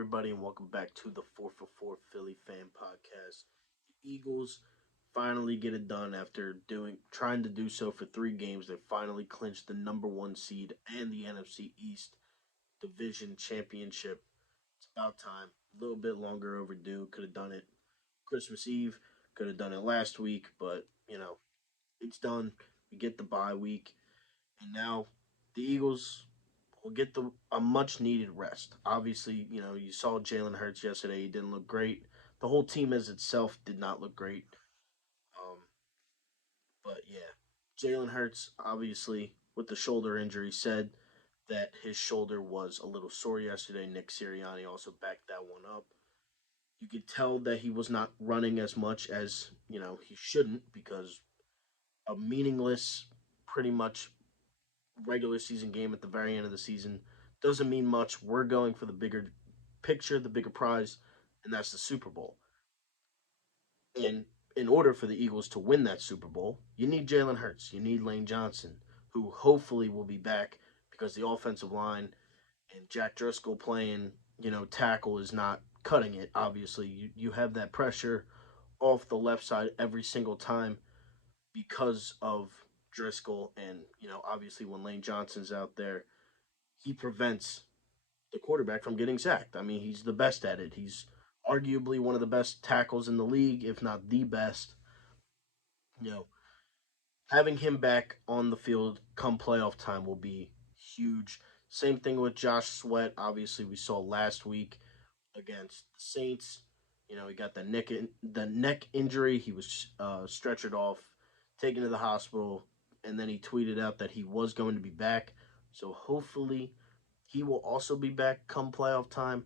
everybody, and welcome back to the 4 for 4 Philly Fan Podcast. The Eagles finally get it done after trying to do so for 3 games. They finally clinched the number one seed and the NFC East Division Championship. It's about time. A little bit longer overdue. Could have done it Christmas Eve. Could have done it last week, but it's done. We get the bye week, and now the Eagles will get a much needed rest. Obviously, you saw Jalen Hurts yesterday. He didn't look great. The whole team as itself did not look great. Um, but yeah, Jalen Hurts obviously with the shoulder injury said that his shoulder was a little sore yesterday. Nick Sirianni also backed that one up. You could tell that he was not running as much as he shouldn't because a meaningless, pretty much regular season game at the very end of the season doesn't mean much. We're going for the bigger picture, the bigger prize, and that's the Super Bowl. And in order for the Eagles to win that Super Bowl, you need Jalen Hurts, you need Lane Johnson, who hopefully will be back because the offensive line and Jack Driscoll playing, tackle is not cutting it. Obviously, you have that pressure off the left side every single time because of Driscoll, and obviously when Lane Johnson's out there, he prevents the quarterback from getting sacked. I mean, he's the best at it. He's arguably one of the best tackles in the league, if not the best. You know, Having him back on the field come playoff time will be huge. Same thing with Josh Sweat. Obviously, we saw last week against the Saints. He got the neck injury. He was stretchered off, taken to the hospital, and then he tweeted out that he was going to be back. So hopefully, he will also be back come playoff time.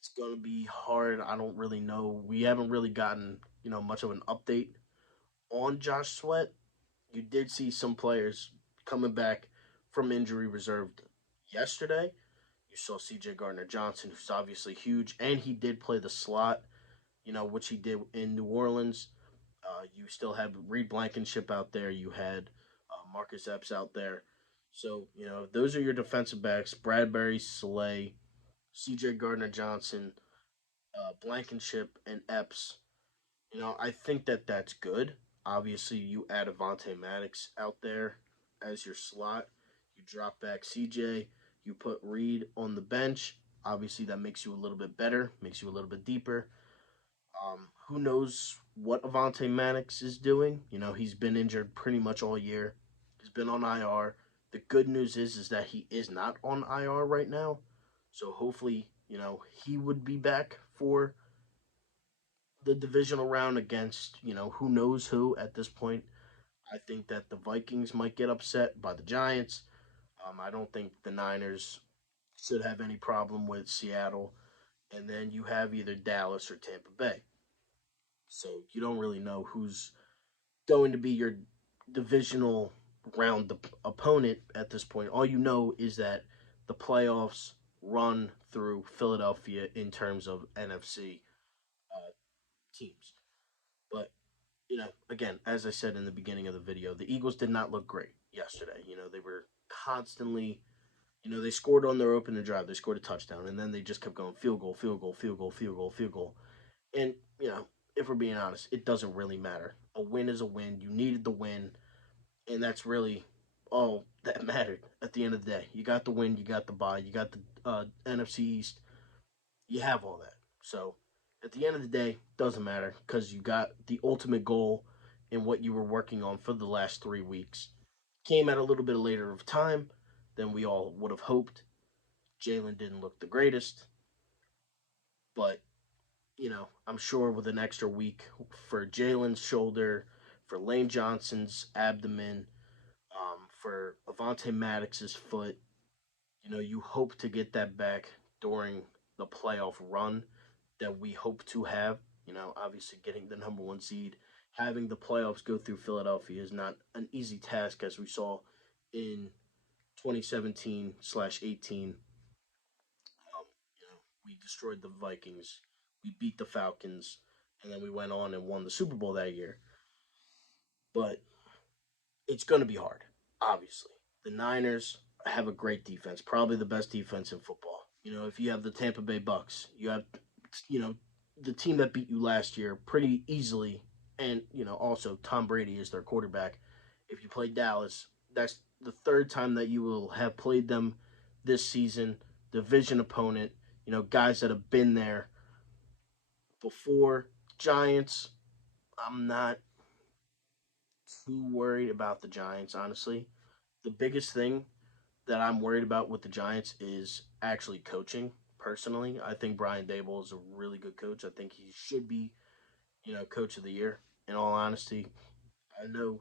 It's going to be hard. I don't really know. We haven't really gotten much of an update on Josh Sweat. You did see some players coming back from injury reserved yesterday. You saw C.J. Gardner Johnson, who's obviously huge, and he did play the slot, which he did in New Orleans. You still have Reed Blankenship out there. You had Marcus Epps out there. So, those are your defensive backs: Bradbury, Slay, C.J. Gardner Johnson, Blankenship, and Epps. I think that that's good. Obviously, you add Avante Maddox out there as your slot. You drop back CJ. You put Reed on the bench. Obviously, that makes you a little bit better, makes you a little bit deeper. Who knows what Avante Maddox is doing? He's been injured pretty much all year. He's been on IR. The good news is that he is not on IR right now. So hopefully, he would be back for the divisional round against, who knows who at this point. I think that the Vikings might get upset by the Giants. I don't think the Niners should have any problem with Seattle. And then you have either Dallas or Tampa Bay. So you don't really know who's going to be your divisional round opponent at this point. All you know is that the playoffs run through Philadelphia in terms of NFC teams. But again, as I said in the beginning of the video, the Eagles did not look great yesterday. They were constantly, they scored on their opening drive. They scored a touchdown, and then they just kept going field goal, field goal, field goal, field goal, field goal. And, if we're being honest, it doesn't really matter. A win is a win. You needed the win, and that's really all that mattered at the end of the day. You got the win, you got the bye, you got the NFC East. You have all that. So, at the end of the day, doesn't matter because you got the ultimate goal in what you were working on for the last 3 weeks. Came at a little bit later of time than we all would have hoped. Jalen didn't look the greatest, but I'm sure with an extra week for Jalen's shoulder, for Lane Johnson's abdomen, for Avante Maddox's foot, you hope to get that back during the playoff run that we hope to have. Obviously getting the number one seed, having the playoffs go through Philadelphia is not an easy task, as we saw in 2017/18. We destroyed the Vikings, we beat the Falcons, and then we went on and won the Super Bowl that year. But it's going to be hard, obviously. The Niners have a great defense, probably the best defense in football. If you have the Tampa Bay Bucks, you have, you know, the team that beat you last year pretty easily, and also Tom Brady is their quarterback. If you play Dallas, that's the third time that you will have played them this season. Division opponent, guys that have been there before. Giants, I'm not too worried about the Giants, honestly. The biggest thing that I'm worried about with the Giants is actually coaching. Personally, I think Brian Dable is a really good coach. I think he should be, coach of the year. In all honesty, I know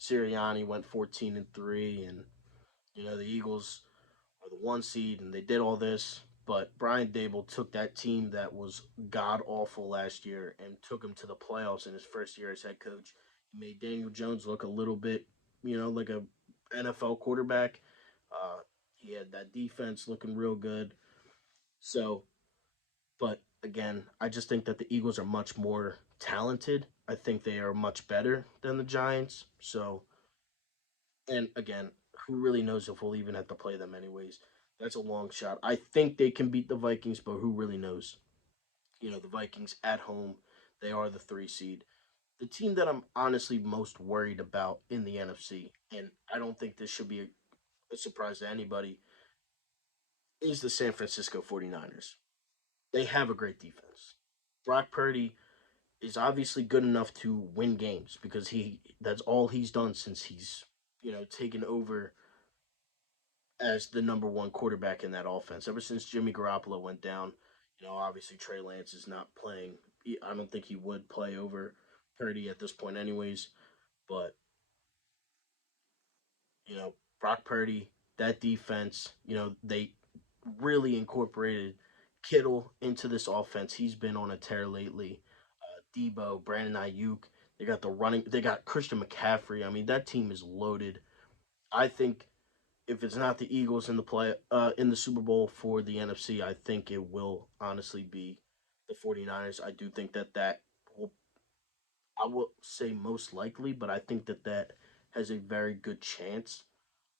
Sirianni went 14-3, and the Eagles are the one seed, and they did all this. But Brian Dable took that team that was god awful last year and took them to the playoffs in his first year as head coach. He made Daniel Jones look a little bit, like a NFL quarterback. Uh, he had that defense looking real good. So, but again, I just think that the Eagles are much more talented. I think they are much better than the Giants. So, and again, who really knows if we'll even have to play them anyways? That's a long shot. I think they can beat the Vikings, but who really knows? The Vikings at home, they are the 3 seed. The team that I'm honestly most worried about in the NFC, and I don't think this should be a surprise to anybody, is the San Francisco 49ers. They have a great defense. Brock Purdy is obviously good enough to win games because that's all he's done since he's, taken over as the number one quarterback in that offense. Ever since Jimmy Garoppolo went down, obviously Trey Lance is not playing. I don't think he would play over Purdy at this point, anyways. But Brock Purdy, that defense, they really incorporated Kittle into this offense. He's been on a tear lately. Debo, Brandon Ayuk. They got the running. They got Christian McCaffrey. I mean, that team is loaded. I think if it's not the Eagles in the Super Bowl for the NFC, I think it will honestly be the 49ers. I do think that will, I will say most likely, but I think that has a very good chance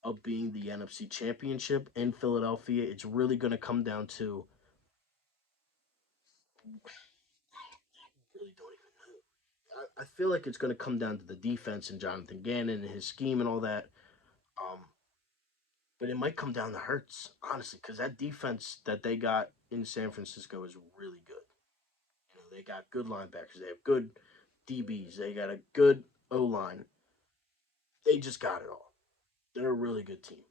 of being the NFC Championship in Philadelphia. It's really going to come down to, really don't even know. I feel like it's going to come down to the defense and Jonathan Gannon and his scheme and all that. Um, but it might come down to Hurts, honestly, because that defense that they got in San Francisco is really good. They got good linebackers. They have good DBs. They got a good O line. They just got it all. They're a really good team.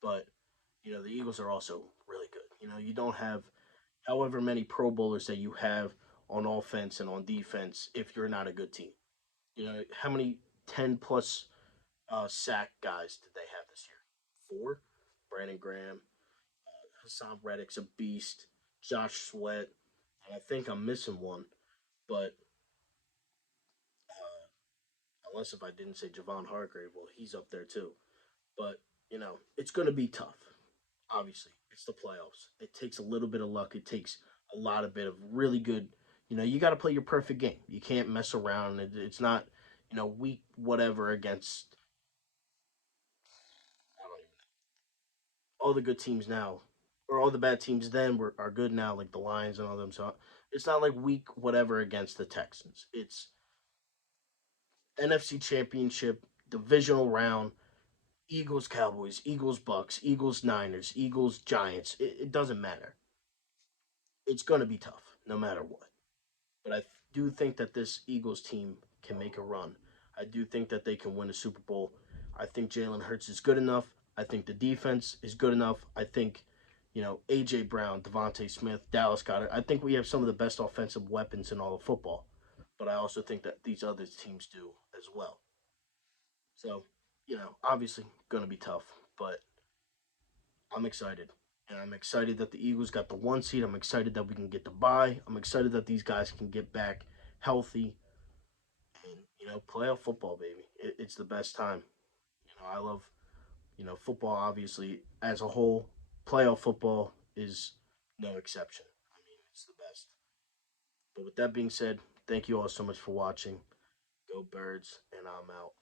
But the Eagles are also really good. You don't have however many Pro Bowlers that you have on offense and on defense if you're not a good team. How many 10 plus sack guys did they have this year? Four. Brandon Graham, Hassan Reddick's a beast. Josh Sweat, and I think I'm missing one, but unless if I didn't say Javon Hargrave, well, he's up there too. But it's going to be tough. Obviously, it's the playoffs. It takes a little bit of luck. It takes a lot of bit of really good. You got to play your perfect game. You can't mess around. It's not week whatever against I don't even all the good teams now, or all the bad teams then are good now, like the Lions and all them. So it's not like week whatever against the Texans. It's NFC Championship divisional round. Eagles, Cowboys, Eagles, Bucks, Eagles, Niners, Eagles, Giants. It doesn't matter. It's going to be tough, no matter what. But I do think that this Eagles team can make a run. I do think that they can win a Super Bowl. I think Jalen Hurts is good enough. I think the defense is good enough. I think, A.J. Brown, Devontae Smith, Dallas Goddard. I think we have some of the best offensive weapons in all of football. But I also think that these other teams do as well. So, obviously going to be tough, but I'm excited. And I'm excited that the Eagles got the 1 seed. I'm excited that we can get the bye. I'm excited that these guys can get back healthy and, playoff football, baby. It's the best time. I love, football, obviously, as a whole. Playoff football is no exception. I mean, it's the best. But with that being said, thank you all so much for watching. Go Birds, and I'm out.